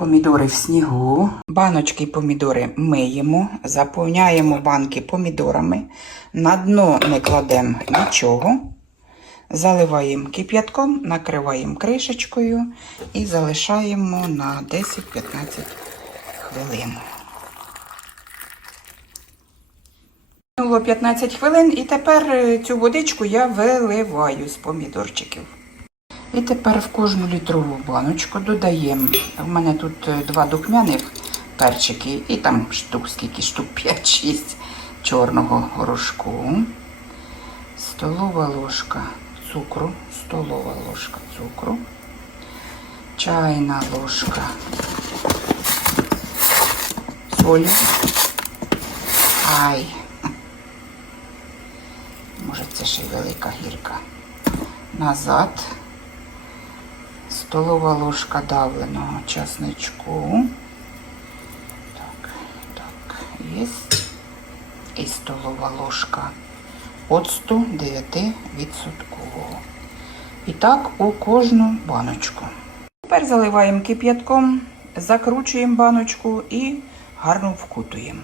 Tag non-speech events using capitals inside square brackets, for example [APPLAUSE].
Помідори в снігу. Баночки помідори миємо, заповняємо банки помідорами. На дно не кладемо нічого. Заливаємо кип'ятком, накриваємо кришечкою і залишаємо на 10-15 хвилин. Минуло 15 хвилин і тепер е, цю водичку я виливаю з помідорчиків. І тепер в кожну літрову баночку додаємо. У мене тут е, два духмяних перчики і там штук скільки штук [LAUGHS] 5-6 чорного горошку. Столова ложка цукру, столова ложка цукру, чайна ложка солі. Ай. Може, це ще й велика гірка. Назад. Столова ложка давленого часничку. Так, так, є. І столова ложка оцту 9%. І так у кожну баночку. Тепер заливаємо кип'ятком, закручуємо баночку і гарно вкутуємо.